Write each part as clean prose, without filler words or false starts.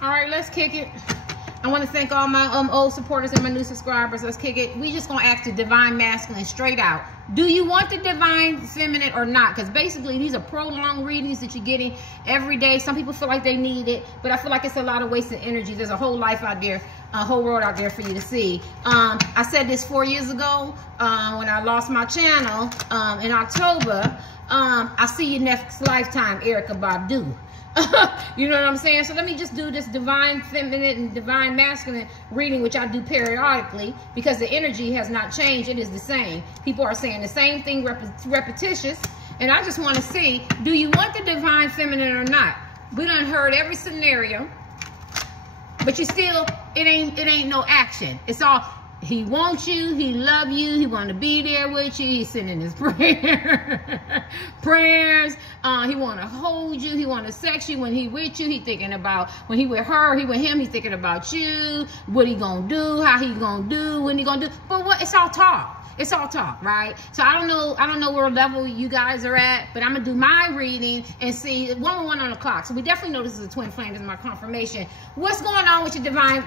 All right, let's kick it. I want to thank all my old supporters and my new subscribers. Let's kick it. We just gonna ask the divine masculine straight out. Do you want the divine feminine or not? Because basically these are prolonged readings that you're getting every day. Some people feel like they need it, but I feel like it's a lot of wasted energy. There's a whole life out there, a whole world out there for you to see. I said this 4 years ago when I lost my channel in October. I see you next lifetime, Erykah Badu. You know what I'm saying? So let me just do this divine feminine and divine masculine reading, which I do periodically, because the energy has not changed. It is the same. People are saying the same thing, repetitious. And I just want to see, do you want the divine feminine or not? We done heard every scenario, but you still, it ain't no action. It's all, he wants you, he love you, he want to be there with you, he's sending his prayers, he want to hold you, he want to sex you when he with you, he thinking about, when he with her, he with him, he's thinking about you, what he gonna do, how he gonna do, when he gonna do, but what, it's all talk. It's all talk, right? So I don't know where level you guys are at, but I'm gonna do my reading and see 111 on the clock. So we definitely know this is a twin flame. This is my confirmation. What's going on with your divine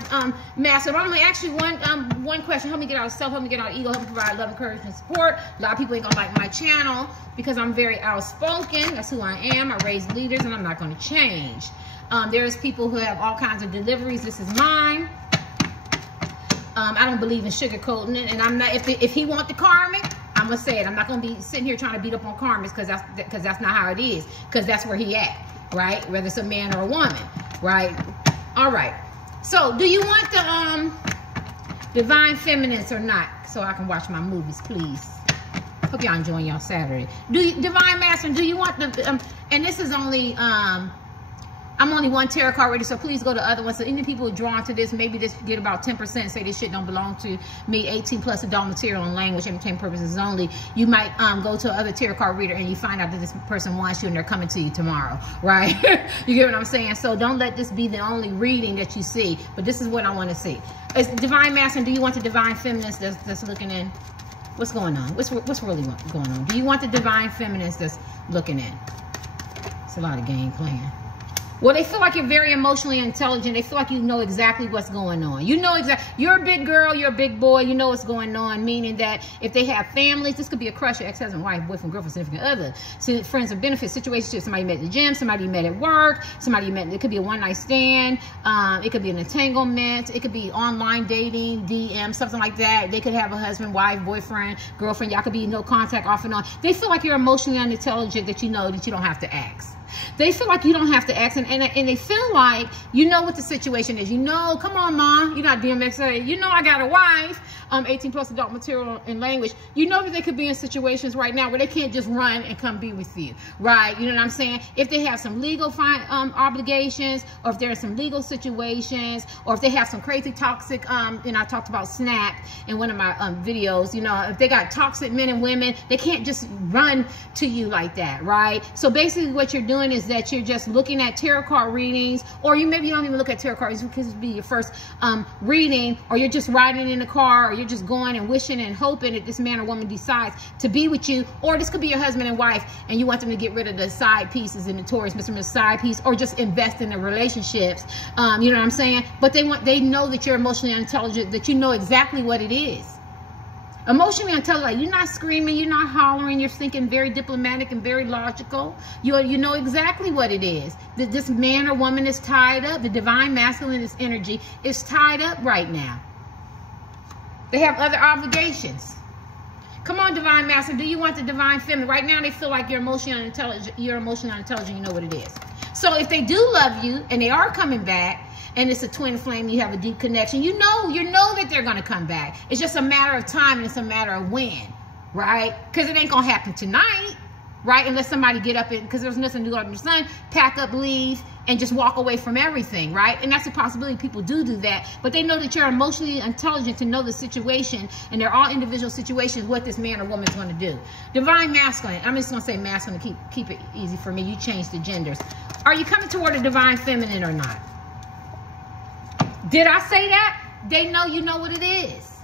master? I'm gonna ask you one question. Help me get out of self, help me get out of ego, help me provide love, encouragement, and support. A lot of people ain't gonna like my channel because I'm very outspoken. That's who I am. I raise leaders and I'm not gonna change. There's people who have all kinds of deliveries. This is mine. I don't believe in sugarcoating it, and I'm not. If he want the karmic, I'm gonna say it. I'm not gonna be sitting here trying to beat up on karmics because that's not how it is. Because that's where he at, right? Whether it's a man or a woman, right? All right. So, do you want the divine feminines or not? So I can watch my movies, please. Hope y'all enjoying y'all Saturday. Divine masculine? Do you want the? And this is only I'm only one tarot card reader, so please go to other ones. So any people drawn to this, maybe this get about 10% and say this shit don't belong to me. 18 plus adult material and language, entertainment purposes only. You might go to another tarot card reader and you find out that this person wants you and they're coming to you tomorrow, right? You get what I'm saying? So don't let this be the only reading that you see. But this is what I want to see. It's divine masculine. Do you want the divine feminist that's looking in? What's going on? What's really going on? Do you want the divine feminist that's looking in? It's a lot of game playing. Well, they feel like you're very emotionally intelligent. They feel like you know exactly what's going on. You know exactly. You're a big girl. You're a big boy. You know what's going on. Meaning that if they have families, this could be a crush, your ex-husband, wife, boyfriend, girlfriend, significant other, friends of benefits, situationship. Somebody you met at the gym. Somebody you met at work. Somebody you met. It could be a one-night stand. It could be an entanglement. It could be online dating, DM, something like that. They could have a husband, wife, boyfriend, girlfriend. Y'all could be no contact off and on. They feel like you're emotionally unintelligent, that you know that you don't have to ask. They feel like you don't have to ask, and they feel like you know what the situation is. You know, come on, Mom, you're not DMX. You know I got a wife, 18 plus adult material and language. You know that they could be in situations right now where they can't just run and come be with you, right? You know what I'm saying? If they have some legal obligations, or if there are some legal situations, or if they have some crazy toxic, and I talked about Snap in one of my videos, you know, if they got toxic men and women, they can't just run to you like that, right? So basically what you're doing is that you're just looking at tarot card readings, or maybe you don't even look at tarot cards because it'd be your first reading, or you're just riding in the car, or you're just going and wishing and hoping that this man or woman decides to be with you, or this could be your husband and wife and you want them to get rid of the side pieces and notorious Mr. Miss side piece, or just invest in the relationships. You know what I'm saying? But they know that you're emotionally intelligent, that you know exactly what it is. Emotionally intelligent, like you're not screaming, you're not hollering, you're thinking very diplomatic and very logical. You know exactly what it is. That this man or woman is tied up. The divine masculine, this energy, is tied up right now. They have other obligations. Come on, divine masculine. Do you want the divine feminine? Right now, they feel like you're emotionally unintelligent. You're emotionally unintelligent. You know what it is. So if they do love you and they are coming back, and it's a twin flame, you have a deep connection, you know that they're going to come back. It's just a matter of time, and it's a matter of when, right? Because it ain't going to happen tonight, right? Unless somebody get up, because there's nothing new under the sun, pack up, leave, and just walk away from everything, right? And that's a possibility. People do that, but they know that you're emotionally intelligent to know the situation, and they're all individual situations, what this man or woman is going to do. Divine masculine, I'm just going to say masculine to keep it easy for me. You change the genders. Are you coming toward a divine feminine or not? Did I say that? They know you know what it is.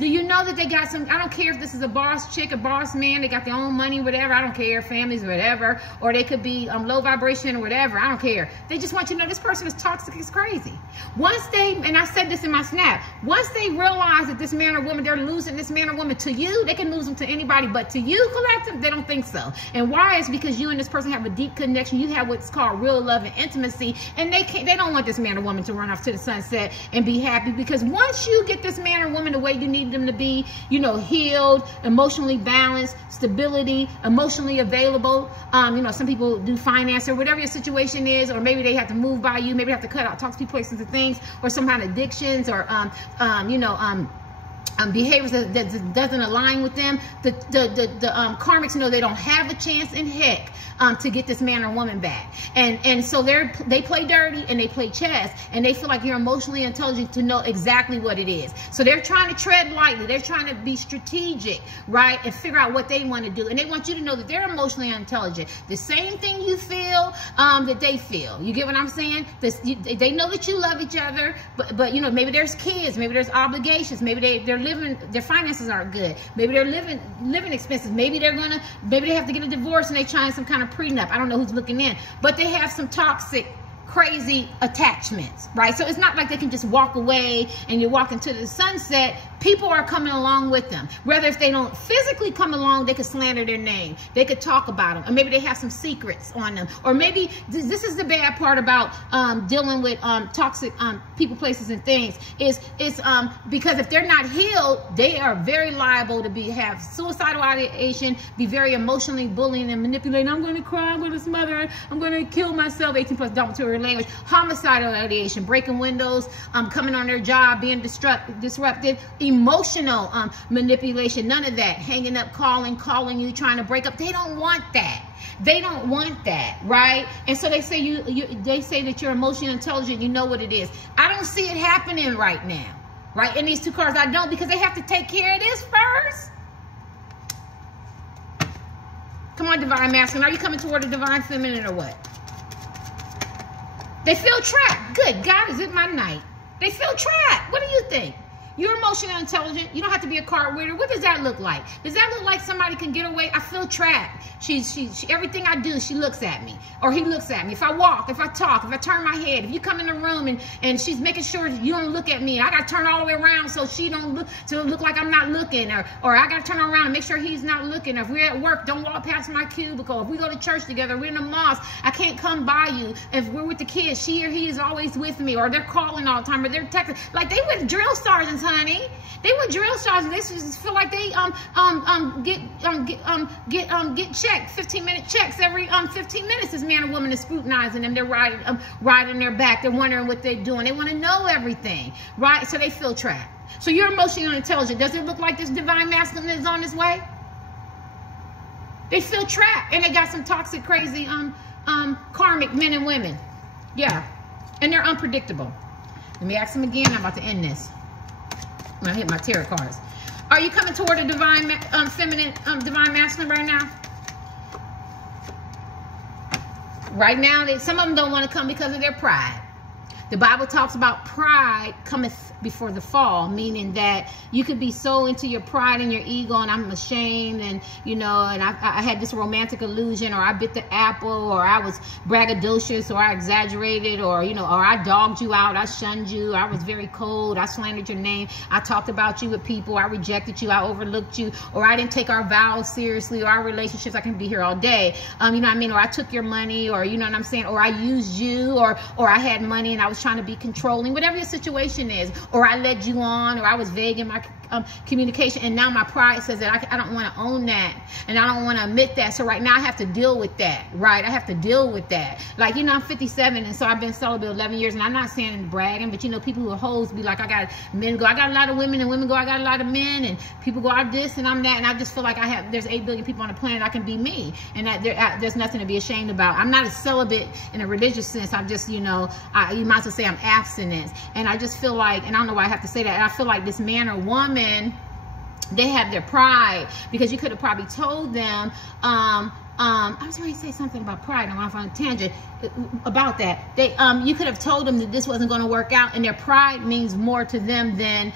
Do you know that they got some, I don't care if this is a boss chick, a boss man, they got their own money, whatever, I don't care, families, whatever, or they could be low vibration or whatever, I don't care. They just want you to know this person is toxic, is crazy. Once they, and I said this in my snap, once they realize that this man or woman, they're losing this man or woman to you, they can lose them to anybody, but to you, collective, they don't think so. And why? Is because you and this person have a deep connection. You have what's called real love and intimacy, and they don't want this man or woman to run off to the sunset and be happy, because once you get this man or woman the way you need them to be, you know, healed, emotionally balanced, stability, emotionally available, you know, some people do finance or whatever your situation is, or maybe they have to move by you, maybe they have to cut out toxic places and things, or some kind of addictions, or you know, behaviors that doesn't align with them. The karmics know they don't have a chance in heck to get this man or woman back, and so they play dirty and they play chess, and they feel like you're emotionally intelligent to know exactly what it is. So they're trying to tread lightly, they're trying to be strategic, right, and figure out what they want to do, and they want you to know that they're emotionally intelligent. The same thing you feel that they feel. You get what I'm saying? They know that you love each other, but you know, maybe there's kids, maybe there's obligations, maybe they're living, their finances aren't good, maybe they're living expenses, maybe they have to get a divorce and they trying some kind of prenup. I don't know who's looking in, but they have some toxic, crazy attachments, right? So it's not like they can just walk away and you're walking to the sunset. People are coming along with them. Whether if they don't physically come along, they could slander their name, they could talk about them, or maybe they have some secrets on them, or maybe this is the bad part about dealing with toxic people, places, and things is because if they're not healed, they are very liable to have suicidal ideation, be very emotionally bullying and manipulating. I'm going to cry, I'm going to smother, I'm going to kill myself. 18+ dormitory language, homicidal ideation, breaking windows, coming on their job, being disruptive, emotional manipulation, none of that, hanging up, calling you, trying to break up. They don't want that. They don't want that, right? And so they say they say that you're emotionally intelligent, you know what it is. I don't see it happening right now, right? In these two cards, I don't, because they have to take care of this first. Come on, Divine Masculine. Are you coming toward the Divine Feminine or what? They feel trapped. Good God, is it my night? They feel trapped. What do you think? You're emotionally intelligent. You don't have to be a card reader. What does that look like? Does that look like somebody can get away? I feel trapped. She everything I do, she looks at me, or he looks at me. If I walk, if I talk, if I turn my head, if you come in the room and she's making sure you don't look at me, I got to turn all the way around so she don't look like I'm not looking, or I got to turn around and make sure he's not looking. Or if we're at work, don't walk past my cubicle. If we go to church together, we're in the mosque, I can't come by you. If we're with the kids, she or he is always with me, or they're calling all the time, or they're texting. Like they with drill sergeants, honey. They with drill sergeants. They just feel like they get checked, 15-minute checks every 15 minutes. This man or woman is scrutinizing them. They're riding their back. They're wondering what they're doing. They want to know everything, right? So they feel trapped. So you're emotionally intelligent. Does it look like this Divine Masculine is on his way? They feel trapped, and they got some toxic, crazy, karmic men and women. Yeah, and they're unpredictable. Let me ask them again. I'm about to end this. I'm gonna hit my tarot cards. Are you coming toward a Divine Feminine, Divine Masculine right now? Right now, some of them don't want to come because of their pride. The Bible talks about pride cometh before the fall, meaning that you could be so into your pride and your ego, and I'm ashamed, and you know, and I had this romantic illusion, or I bit the apple, or I was braggadocious, or I exaggerated, or you know, or I dogged you out, I shunned you, I was very cold, I slandered your name, I talked about you with people, I rejected you, I overlooked you, or I didn't take our vows seriously, or our relationships. I can be here all day, you know what I mean? Or I took your money, or you know what I'm saying? Or I used you, or I had money and I was trying to be controlling, whatever your situation is, or I led you on, or I was vague in my communication, and now my pride says that I don't want to own that, and I don't want to admit that. So right now I have to deal with that, right? I have to deal with that. Like, you know, I'm 57, and so I've been celibate 11 years, and I'm not saying bragging, but you know, people who are hoes be like, I got men go, I got a lot of women, and women go, I got a lot of men, and people go, I'm this and I'm that, and I just feel like there's 8 billion people on the planet, I can be me, and that there's nothing to be ashamed about. I'm not a celibate in a religious sense. I'm just, you know, you might as well say I'm abstinence, and I just feel like, and I don't know why I have to say that, and I feel like this man or woman, they have their pride, because you could have probably told them, I was going to say something about pride, and I went off on a tangent about that. They, you could have told them that this wasn't going to work out, and their pride means more to them than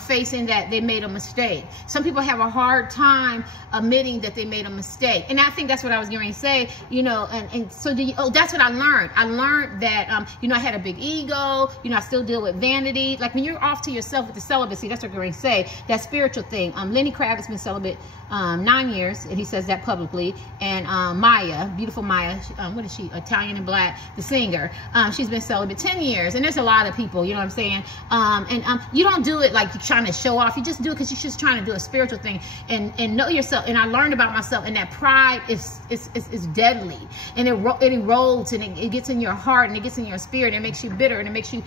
facing that they made a mistake. Some people have a hard time admitting that they made a mistake, and I think that's what I was going to say. You know, and so that's what I learned. I learned that you know, I had a big ego. You know, I still deal with vanity. Like when you're off to yourself with the celibacy, that's what I'm going to say. That spiritual thing. Lenny Kravitz has been celibate 9 years, and he says that publicly. And Maya, beautiful Maya, what is she? Italian and black, the singer. She's been celibate 10 years, and there's a lot of people. You know what I'm saying? You don't do it like you're trying to show off. You just do it because you're just trying to do a spiritual thing and know yourself. And I learned about myself, and that pride is deadly, and it erodes, and it gets in your heart, and it gets in your spirit, and it makes you bitter, and it makes you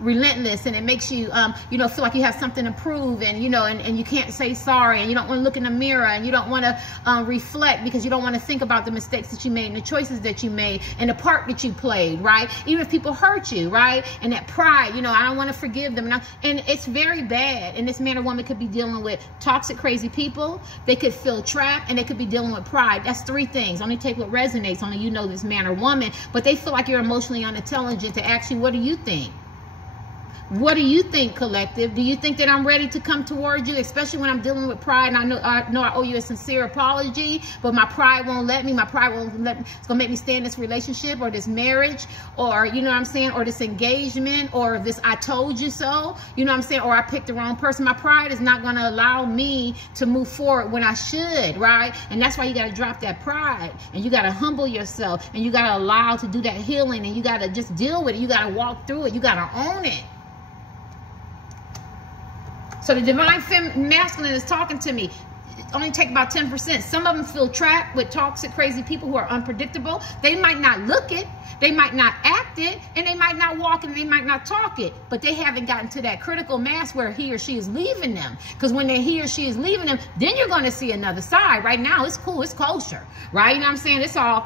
relentless, and it makes you you know, feel like you have something to prove, and you know, and you can't say sorry, and you don't want to look in the mirror, and you don't want to reflect because you don't want to think about the mistakes that you made and the choices that you made and the part that you played, right? Even if people hurt you, right? And that pride, you know, I don't want to forgive them, and it's very bad. And this man or woman could be dealing with toxic, crazy people. They could feel trapped, and they could be dealing with pride. That's 3 things. Only take what resonates. Only you know this man or woman, but they feel like you're emotionally unintelligent to ask you, what do you think? What do you think, collective? Do you think that I'm ready to come towards you, especially when I'm dealing with pride? And I know I owe you a sincere apology, but my pride won't let me. My pride won't let me. It's going to make me stay in this relationship or this marriage, or, you know what I'm saying, or this engagement, or this I told you so, you know what I'm saying, or I picked the wrong person. My pride is not going to allow me to move forward when I should, right? And that's why you got to drop that pride, and you got to humble yourself, and you got to allow to do that healing, and you got to just deal with it. You got to walk through it. You got to own it. So the divine masculine is talking to me. Only take about 10%. Some of them feel trapped with toxic, crazy people who are unpredictable. They might not look it, they might not act it, and they might not walk it, and they might not talk it, but they haven't gotten to that critical mass where he or she is leaving them. Because when he or she is leaving them, then you're going to see another side. Right now, it's cool, it's kosher, right? You know what I'm saying? It's all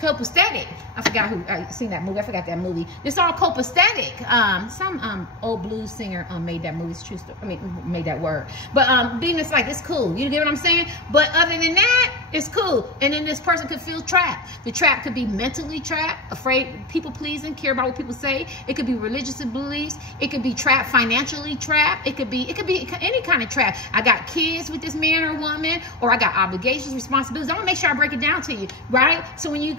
copacetic. I forgot who I seen that movie. I forgot that movie. It's all copacetic. Some old blues singer made that movie. It's true story. I mean, made that word. But being it's like it's cool. You get what I'm saying? But other than that, it's cool. And then this person could feel trapped. The trap could be mentally trapped, afraid, people pleasing, care about what people say. It could be religious beliefs. It could be trapped, financially trapped. It could be any kind of trap. I got kids with this man or woman, or I got obligations, responsibilities. I'm gonna make sure I break it down to you, right? So when you're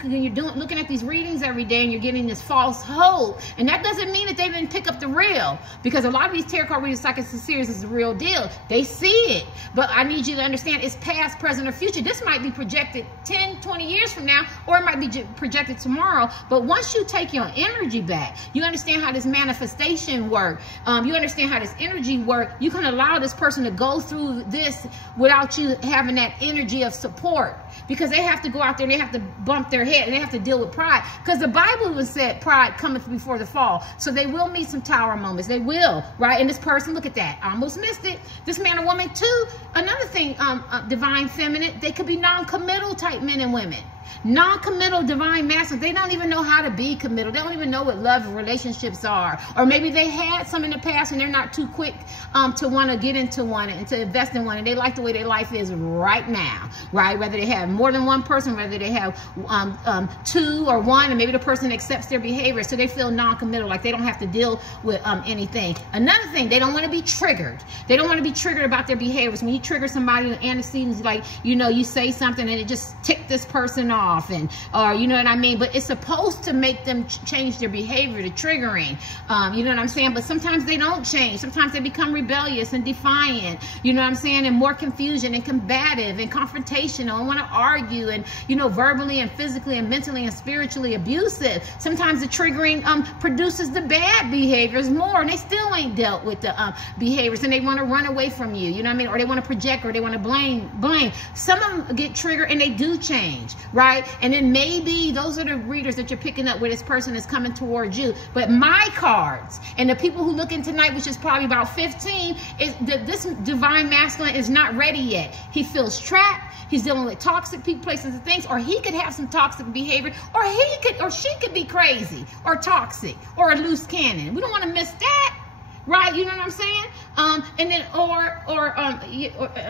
looking at these readings every day and you're getting this false hope, and that doesn't mean that they didn't pick up the real, because a lot of these tarot card readings, like it's a series, is the real deal. They see it, but I need you to understand it's past, present, or future. This might be projected 10, 20 years from now, or it might be projected tomorrow. But once you take your energy back, you understand how this manifestation works. You understand how this energy works. You can allow this person to go through this without you having that energy of support, because they have to go out there and they have to bump their head and they have to deal with pride, because the Bible even said pride cometh before the fall. So they will meet some tower moments. They will, right? And this person, look at that, I almost missed it. This man or woman too. Another thing, divine feminine, they could be non-committal type men and women. Non-committal divine masculine, they don't even know how to be committal. They don't even know what love and relationships are. Or maybe they had some in the past and they're not too quick to want to get into one and to invest in one, and they like the way their life is right now, right? Whether they have more than one person, whether they have 2 or 1, and maybe the person accepts their behavior, so they feel non-committal, like they don't have to deal with anything. Another thing, they don't want to be triggered. They don't want to be triggered about their behaviors. When you trigger somebody, antecedents, like, you know, you say something and it just ticked this person off, or you know what I mean, but it's supposed to make them change their behavior, the triggering, you know what I'm saying, but sometimes they don't change. Sometimes they become rebellious and defiant, you know what I'm saying, and more confusion and combative and confrontational and want to argue, and you know, verbally and physically and mentally and spiritually abusive. Sometimes the triggering produces the bad behaviors more, and they still ain't dealt with the behaviors, and they want to run away from you, you know what I mean, or they want to project, or they want to blame. Some of them get triggered and they do change, right? And then maybe those are the readers that you're picking up where this person is coming towards you. But my cards and the people who look in tonight, which is probably about 15, is that this divine masculine is not ready yet. He feels trapped. He's dealing with toxic people, places, and things, or he could have some toxic behavior, or she could be crazy or toxic or a loose cannon. We don't want to miss that. right? You know what I'm saying? And then or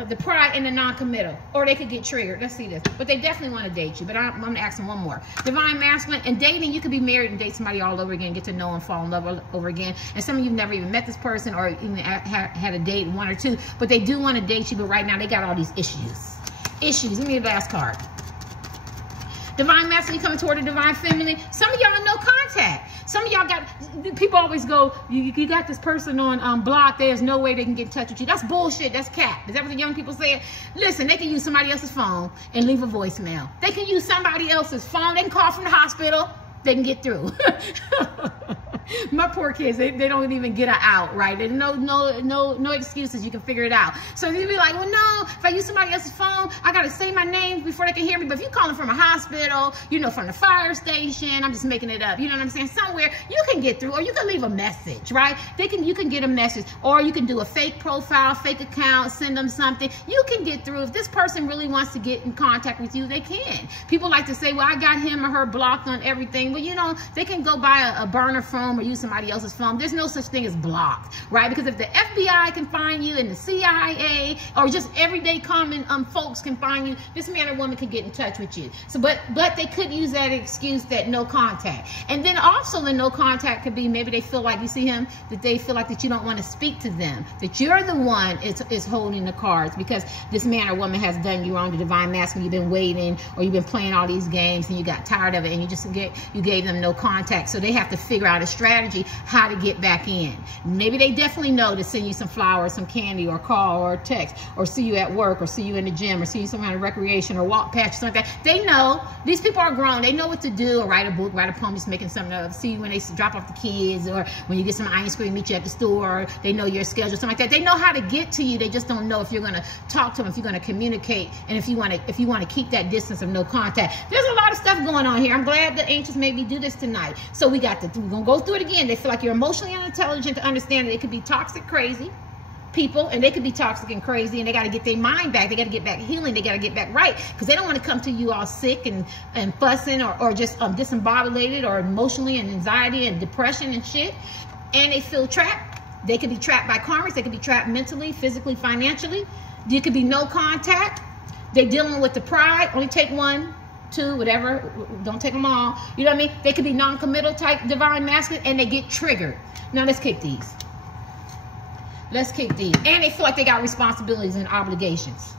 the pride and the non-committal, or they could get triggered. Let's see this, but they definitely want to date you. But I'm gonna ask them one more. Divine masculine and dating, you could be married and date somebody all over again, get to know and fall in love all over again. And some of you never even met this person or even had a date, one or two, but they do want to date you. But right now they got all these issues. Give me the last card. Divine masculine, you coming toward the divine feminine. Some of y'all no contact. Some of y'all got, people always go, you got this person on block, there's no way they can get in touch with you. That's bullshit, that's cap. Is that what the young people say? Listen, they can use somebody else's phone and leave a voicemail. They can use somebody else's phone, they can call from the hospital, they can get through. My poor kids, they don't even get out, right? There's no excuses. You can figure it out. So you'd be like, well, no, if I use somebody else's phone, I got to say my name before they can hear me. But if you're calling from a hospital, you know, from the fire station, I'm just making it up. You know what I'm saying? Somewhere you can get through, or you can leave a message, right? You can get a message, or you can do a fake profile, fake account, send them something. You can get through. If this person really wants to get in contact with you, they can. People like to say, well, I got him or her blocked on everything. Well, you know, they can go buy a burner phone or use somebody else's phone. There's no such thing as blocked, right? Because if the FBI can find you and the CIA or just everyday common folks can find you, this man or woman could get in touch with you. So, but they could use that excuse that no contact. And then also the no contact could be maybe they feel like, you see him, that they feel like that you don't want to speak to them, that you're the one is holding the cards because this man or woman has done you wrong, the divine masculine. You've been waiting, or you've been playing all these games and you got tired of it and you gave them no contact. So they have to figure out a strategy how to get back in. Maybe they definitely know to send you some flowers, some candy, or call, or text, or see you at work, or see you in the gym, or see you some kind of recreation, or walk past, something like that. They know. These people are grown. They know what to do, or write a book, write a poem, just making something up. See you when they drop off the kids, or when you get some ice cream, meet you at the store. They know your schedule, something like that. They know how to get to you. They just don't know if you're going to talk to them, if you're going to communicate, and if you want to keep that distance of no contact. There's a lot of stuff going on here. I'm glad the ancients made me do this tonight. So we're going to go through it again. They feel like you're emotionally unintelligent to understand that it could be toxic, crazy people, and they could be toxic and crazy, and they got to get their mind back. They got to get back healing. They got to get back right, because they don't want to come to you all sick and fussing, or just disembodilated, or emotionally and anxiety and depression and shit. And they feel trapped. They could be trapped by karmics. They could be trapped mentally, physically, financially. There could be no contact. They're dealing with the pride. Only take one, two, whatever. Don't take them all. You know what I mean? They could be non-committal type divine masculine, and they get triggered. Now let's kick these. Let's kick these. And they feel like they got responsibilities and obligations.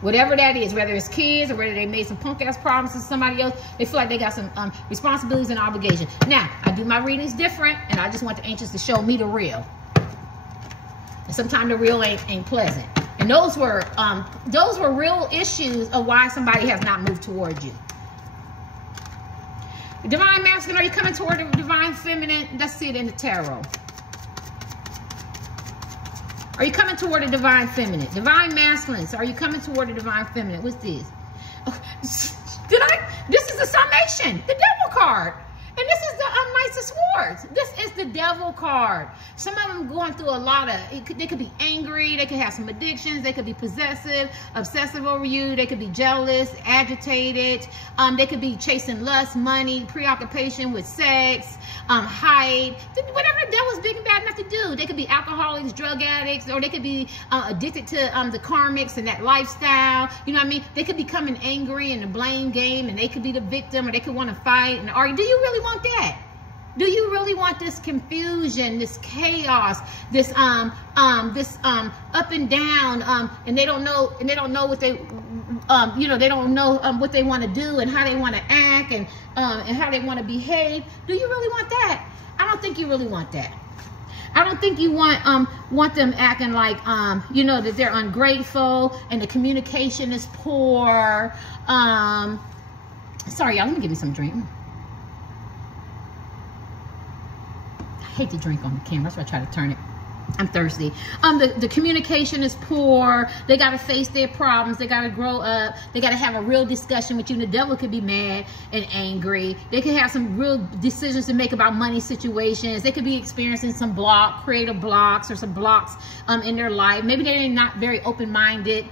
Whatever that is, whether it's kids or whether they made some punk ass promises to somebody else, they feel like they got some responsibilities and obligations. Now, I do my readings different, and I just want the ancients to show me the real. And sometimes the real ain't pleasant. And those were real issues of why somebody has not moved toward you. Divine masculine, are you coming toward the divine feminine? Let's see it in the tarot. Are you coming toward the divine feminine? Divine masculines, are you coming toward the divine feminine? What's this? This is the summation, the devil card. And this is the Knights of Swords. This is the devil card. Some of them going through a lot of, they could be angry, they could have some addictions, they could be possessive, obsessive over you, they could be jealous, agitated, they could be chasing lust, money, preoccupation with sex, height, whatever the devil's big and bad enough to do. They could be alcoholics, drug addicts, or they could be addicted to the karmics and that lifestyle. You know what I mean? They could be becoming angry in the blame game, and they could be the victim, or they could want to fight and argue. Do you really want that? Do you really want this confusion, this chaos, this up and down, and they don't know what they you know, they don't know what they want to do and how they want to act, and how they want to behave? Do you really want that? I don't think you really want that. I don't think you want them acting like you know, that they're ungrateful and the communication is poor. Sorry, y'all, let me give you some drink. I hate to drink on the camera, that's why I try to turn it I'm thirsty. The communication is poor. They got to face their problems. They got to grow up. They got to have a real discussion with you. And the devil could be mad and angry. They could have some real decisions to make about money situations. They could be experiencing some creative blocks or some blocks in their life. Maybe they're not very open-minded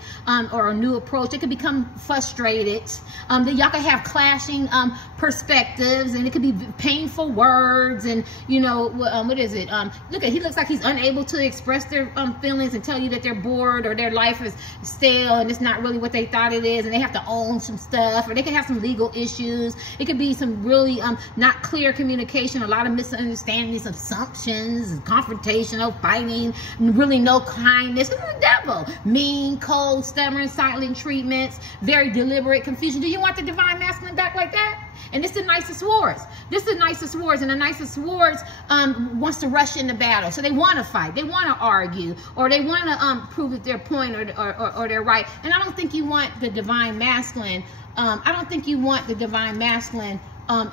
or a new approach. They could become frustrated. Y'all could have clashing perspectives, and it could be painful words. And, you know, what is it? Look at, he looks like he's unable to express their feelings and tell you that they're bored or their life is stale and it's not really what they thought it is, and they have to own some stuff, or they can have some legal issues. It could be some really not clear communication, a lot of misunderstandings, assumptions, confrontational, fighting, really no kindness. This is the devil. Mean, cold, stubborn, silent treatments, very deliberate confusion. Do you want the divine masculine back like that? And this is the Knight of Swords. This is the Knight of Swords, and the Knight of Swords wants to rush into battle. So they want to fight, they want to argue, or they want to prove that their point or they're right. And I don't think you want the divine masculine. I don't think you want the divine masculine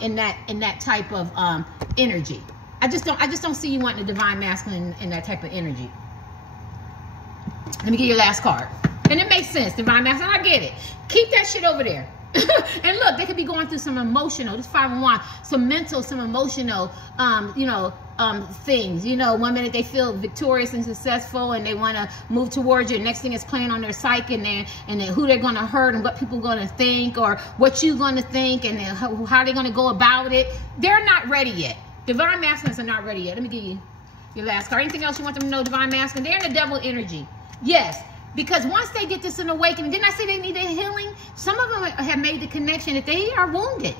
in that type of energy. I just don't see you wanting the divine masculine in that type of energy. Let me get your last card, and it makes sense. Divine masculine, I get it. Keep that shit over there. And look, they could be going through some emotional, this 5 and 1, some mental, some emotional, things. You know, one minute they feel victorious and successful and they want to move towards you. Next thing is playing on their psyche and then who they're going to hurt and what people are going to think, or what you're going to think, and how they're going to go about it. They're not ready yet. Divine masculines are not ready yet. Let me give you your last card. Anything else you want them to know, divine masculine? They're in the devil energy. Yes. Because once they get this an awakening, didn't I say they need a healing? Some of them have made the connection that they are wounded.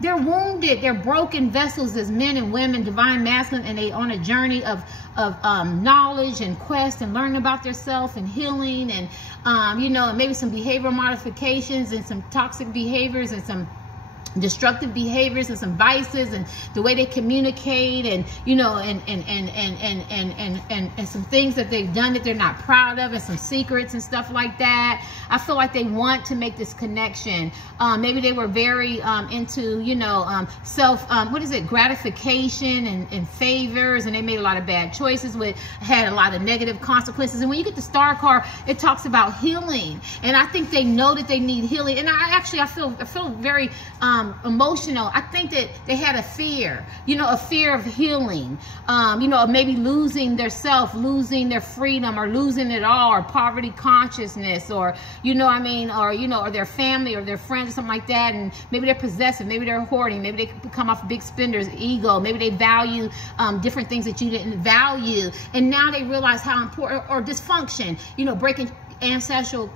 They're wounded. They're broken vessels as men and women, divine masculine, and they on a journey of knowledge and quest and learning about themselves and healing and, you know, and maybe some behavioral modifications and some toxic behaviors and some destructive behaviors and some vices and the way they communicate and, you know, and some things that they've done that they're not proud of, and some secrets and stuff like that. I feel like they want to make this connection. Maybe they were very into, you know, gratification and favors, and they made a lot of bad choices, which had a lot of negative consequences. And when you get the Star card, it talks about healing, and I think they know that they need healing. And I feel very emotional. I think that they had a fear, you know, a fear of healing, you know, maybe losing their self, losing their freedom, or losing it all, or poverty consciousness, or, you know what I mean, or, you know, or their family or their friends or something like that. And maybe they're possessive, maybe they're hoarding, maybe they come off big spenders, ego, maybe they value different things that you didn't value, and now they realize how important, or dysfunction, you know, breaking ancestral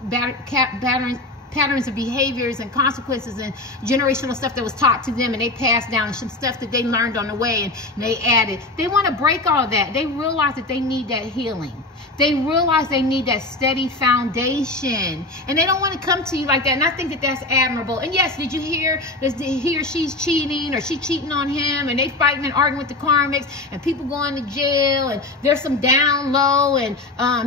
patterns of behaviors and consequences and generational stuff that was taught to them, and they passed down, and some stuff that they learned on the way and they added. They want to break all that. They realize that they need that healing. They realize they need that steady foundation, and they don't want to come to you like that. And I think that that's admirable. And yes, did you hear that he or she's cheating, or she cheating on him, and they fighting and arguing with the karmics, and people going to jail, and there's some down low, and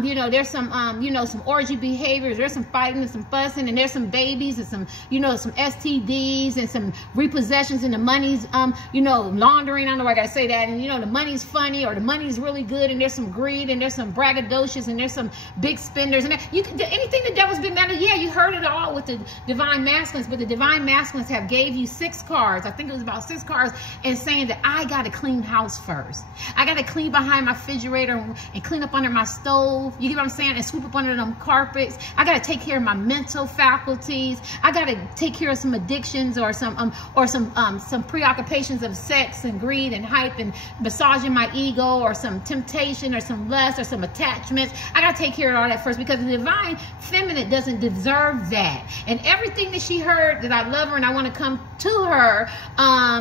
you know, there's some you know, some orgy behaviors, there's some fighting and some fussing, and there's some babies and some, you know, some STDs and some repossessions, and the money's you know, laundering. I don't know why I gotta say that. And, you know, the money's funny, or the money's really good, and there's some greed, and there's some braggadocious, and there's some big spenders, and anything the devil's been mad at. Yeah, you heard it all with the divine masculines, but the divine masculines have gave you 6 cards. I think it was about 6 cards, and saying that I got to clean house first. I got to clean behind my refrigerator and clean up under my stove. You get what I'm saying? And sweep up under them carpets. I got to take care of my mental faculties. I got to take care of some addictions, or some preoccupations of sex and greed and hype and massaging my ego, or some temptation, or some lust, or some attachments. I got to take care of all that first, because the divine feminine doesn't deserve that. And everything that she heard, that I love her and I want to come to her,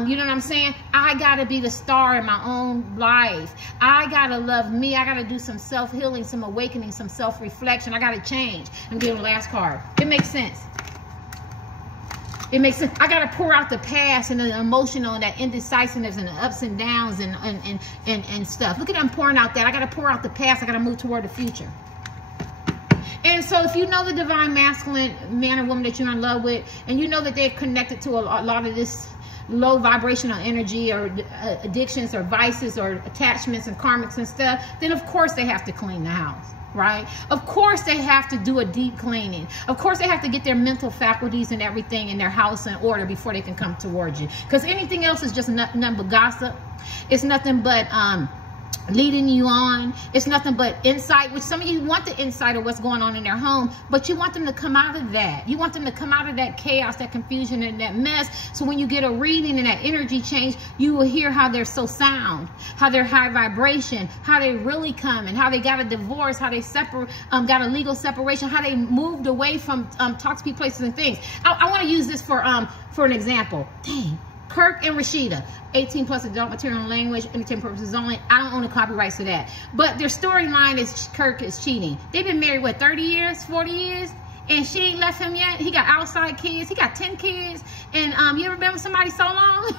you know what I'm saying? I got to be the star in my own life. I got to love me. I got to do some self-healing, some awakening, some self-reflection. I got to change. I'm giving the last card. It makes sense. It makes sense. I got to pour out the past and the emotional and that indecisiveness and the ups and downs and stuff. Look at them pouring out that. I got to pour out the past. I got to move toward the future. And so if you know the divine masculine man or woman that you're in love with, and you know that they're connected to a lot of this low vibrational energy or addictions or vices or attachments and karmics and stuff, then of course they have to clean the house. Right? Of course they have to do a deep cleaning. Of course they have to get their mental faculties and everything in their house in order before they can come towards you. Because anything else is just nothing but gossip. It's nothing but leading you on. It's nothing but insight, which some of you want the insight of what's going on in their home, but you want them to come out of that. You want them to come out of that chaos, that confusion, and that mess. So when you get a reading and that energy change, you will hear how they're so sound, how they're high vibration, how they really come, and how they got a divorce, how they got a legal separation, how they moved away from toxic places and things. I want to use this for an example. Dang. Kirk and Rashida, 18 plus adult material and language, entertainment purposes only. I don't own the copyrights to that. But their storyline is Kirk is cheating. They've been married, what, 30 years, 40 years? And she ain't left him yet. He got outside kids. He got 10 kids. And you ever been with somebody so long?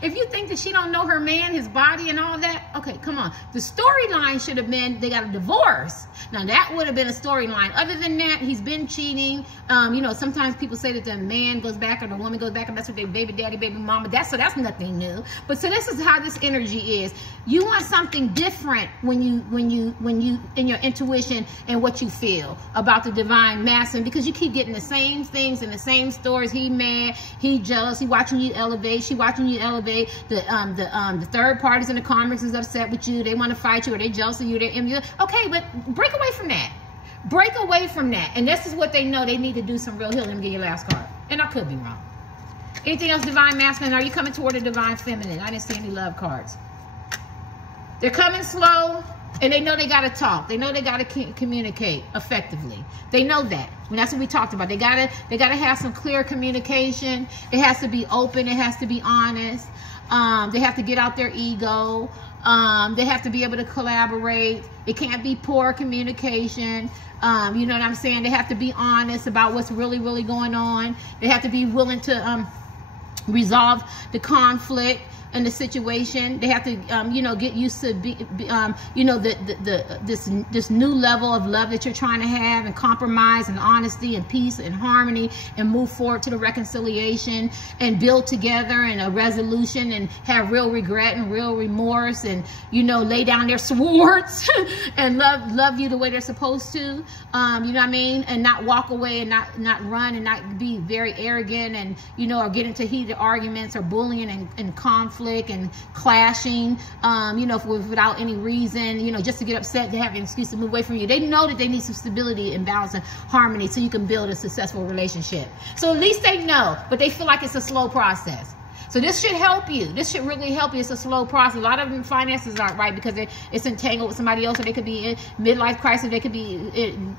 If you think that she don't know her man, his body and all that, okay, come on. The storyline should have been they got a divorce. Now, that would have been a storyline. Other than that, he's been cheating. You know, sometimes people say that the man goes back or the woman goes back and that's what their baby daddy, baby mama. So that's nothing new. But so this is how this energy is. You want something different when you in your intuition and what you feel about the divine masculine, because you keep getting the same things and the same stories. He mad, he jealous, he watching you elevate, she watching you elevate. The third parties in the karmics is upset with you. They want to fight you, or they jealous of you, they're envious. Okay, but break away from that. Break away from that. And this is what they know. They need to do some real healing. Let me get your last card. And I could be wrong. Anything else divine masculine? Are you coming toward a divine feminine? I didn't see any love cards. They're coming slow, and they know they got to talk. They know they got to communicate effectively. They know that. And that's what we talked about. They gotta have some clear communication. It has to be open. It has to be honest. They have to get out their ego. They have to be able to collaborate. It can't be poor communication. You know what I'm saying? They have to be honest about what's really, really going on. They have to be willing to resolve the conflict and the situation. They have to, you know, get used to you know, this new level of love that you're trying to have, and compromise and honesty and peace and harmony, and move forward to the reconciliation and build together and a resolution, and have real regret and real remorse, and, you know, lay down their swords and love you the way they're supposed to. You know what I mean? And not walk away and not run and not be very arrogant and, you know, or get into heated arguments or bullying and conflict and clashing, you know, without any reason, you know, just to get upset, to have an excuse to move away from you. They know that they need some stability and balance and harmony so you can build a successful relationship. So at least they know, but they feel like it's a slow process. So this should help you. This should really help you. It's a slow process. A lot of them finances aren't right because it's entangled with somebody else, or they could be in midlife crisis. They could be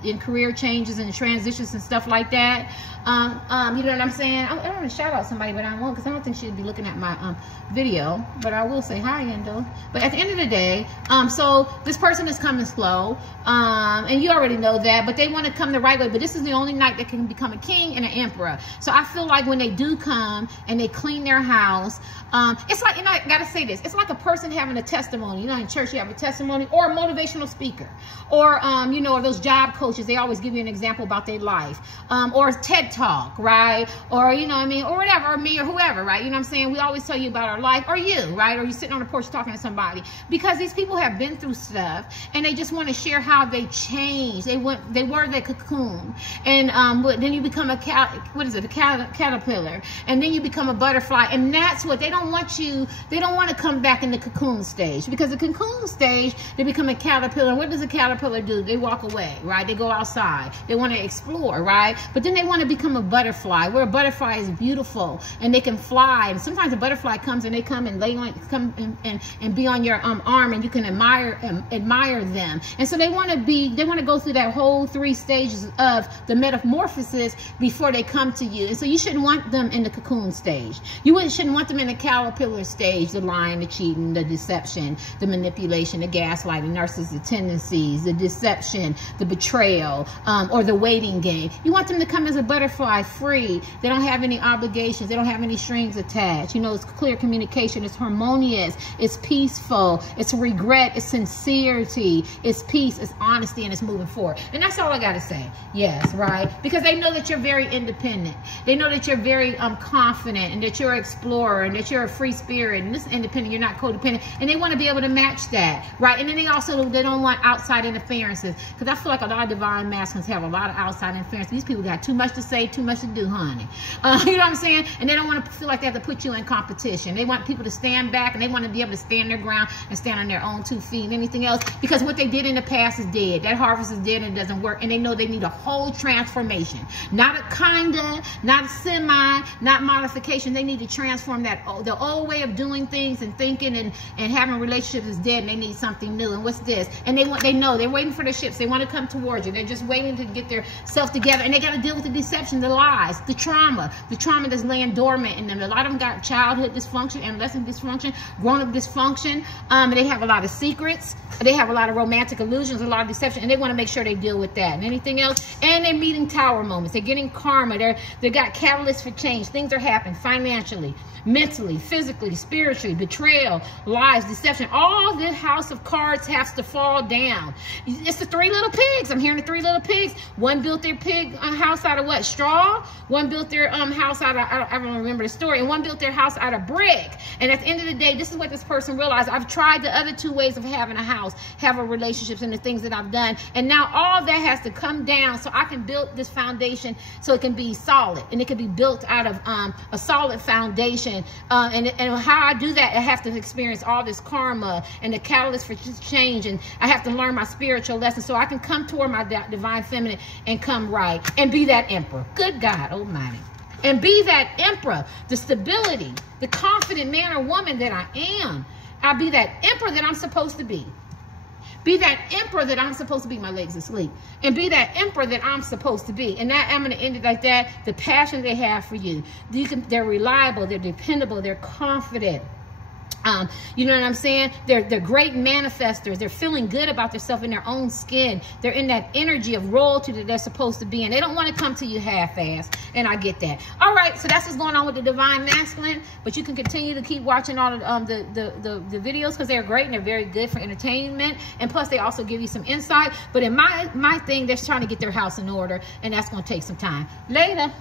in career changes and transitions and stuff like that. You know what I'm saying? I don't want to shout out somebody, but I won't, because I don't think she'd be looking at my video. But I will say hi, Endo. But at the end of the day, so this person is coming slow, and you already know that. But they want to come the right way. But this is the only night that can become a king and an emperor. So I feel like when they do come and they clean their house, it's like, you know, I gotta say this, it's like a person having a testimony. You know, in church you have a testimony, or a motivational speaker, or you know, or those job coaches, they always give you an example about their life, or TED Talk, right? Or, you know what I mean, or whatever, or me, or whoever, right? You know what I'm saying? We always tell you about our life, or you, right? Or you sitting on the porch talking to somebody, because these people have been through stuff and they just want to share how they changed. They were the cocoon, and then you become a caterpillar, and then you become a butterfly. And that's what they don't want you. They don't want to come back in the cocoon stage, because the cocoon stage, they become a caterpillar. What does a caterpillar do? They walk away, right? They go outside. They want to explore, right? But then they want to become a butterfly, where a butterfly is beautiful and they can fly. And sometimes a butterfly comes and they come and lay on, and be on your arm, and you can admire them. And so they want to go through that whole 3 stages of the metamorphosis before they come to you. And so you shouldn't want them in the cocoon stage. You shouldn't want them in the caterpillar stage, the lying, the cheating, the deception, the manipulation, the gaslighting, narcissistic tendencies, the deception, the betrayal, or the waiting game. You want them to come as a butterfly, free. They don't have any obligations. They don't have any strings attached. You know, it's clear communication. It's harmonious. It's peaceful. It's regret. It's sincerity. It's peace. It's honesty. And it's moving forward. And that's all I got to say. Yes, right? Because they know that you're very independent. They know that you're very confident, and that you're expressive. explorer and that you're a free spirit and this is independent, you're not codependent, and they want to be able to match that, right? And then they don't want outside interferences, because I feel like a lot of divine masculines have a lot of outside interference. These people got too much to say, too much to do, honey. You know what I'm saying? And they don't want to feel like they have to put you in competition. They want people to stand back, and they want to be able to stand their ground and stand on their own 2 feet and anything else, because what they did in the past is dead. That harvest is dead and it doesn't work, and they know they need a whole transformation. Not a kinda, not a semi, not modification. They need to transform that. The old way of doing things and thinking and having relationships is dead, and they need something new. And what's this? And they know they're waiting for the ships. They want to come towards you. They're just waiting to get their self together, and they got to deal with the deception, the lies, the trauma that's laying dormant in them. A lot of them got childhood dysfunction, adolescent dysfunction, grown-up dysfunction. They have a lot of secrets. They have a lot of romantic illusions, a lot of deception, and they want to make sure they deal with that and anything else. And they're meeting tower moments. They're getting karma. They got catalysts for change. Things are happening financially, mentally, physically, spiritually, betrayal, lies, deception. All this house of cards has to fall down. It's the 3 little pigs. I'm hearing the 3 little pigs. One built their house out of what? Straw. One built their house out of, I don't remember the story. And one built their house out of brick. And at the end of the day, this is what this person realized. I've tried the other 2 ways of having a house, having relationships, and the things that I've done. And now all that has to come down so I can build this foundation so it can be solid. And it can be built out of a solid foundation. And how I do that, I have to experience all this karma and the catalyst for change, and I have to learn my spiritual lessons so I can come toward my divine feminine and come right and be that emperor. Good God Almighty. And be that emperor, the stability, the confident man or woman that I am. I'll be that emperor that I'm supposed to be. Be that emperor that I'm supposed to be. My legs asleep. And be that emperor that I'm supposed to be. And that I'm going to end it like that. The passion they have for you. They're reliable. They're dependable. They're confident. You know what I'm saying? They're great manifestors. They're feeling good about themselves in their own skin. They're in that energy of royalty that they're supposed to be in. They don't want to come to you half-ass, and I get that. All right, so that's what's going on with the divine masculine. But you can continue to keep watching all of the videos, because they're great and they're very good for entertainment. And plus, they also give you some insight. But in my thing, they're trying to get their house in order, and that's going to take some time. Later.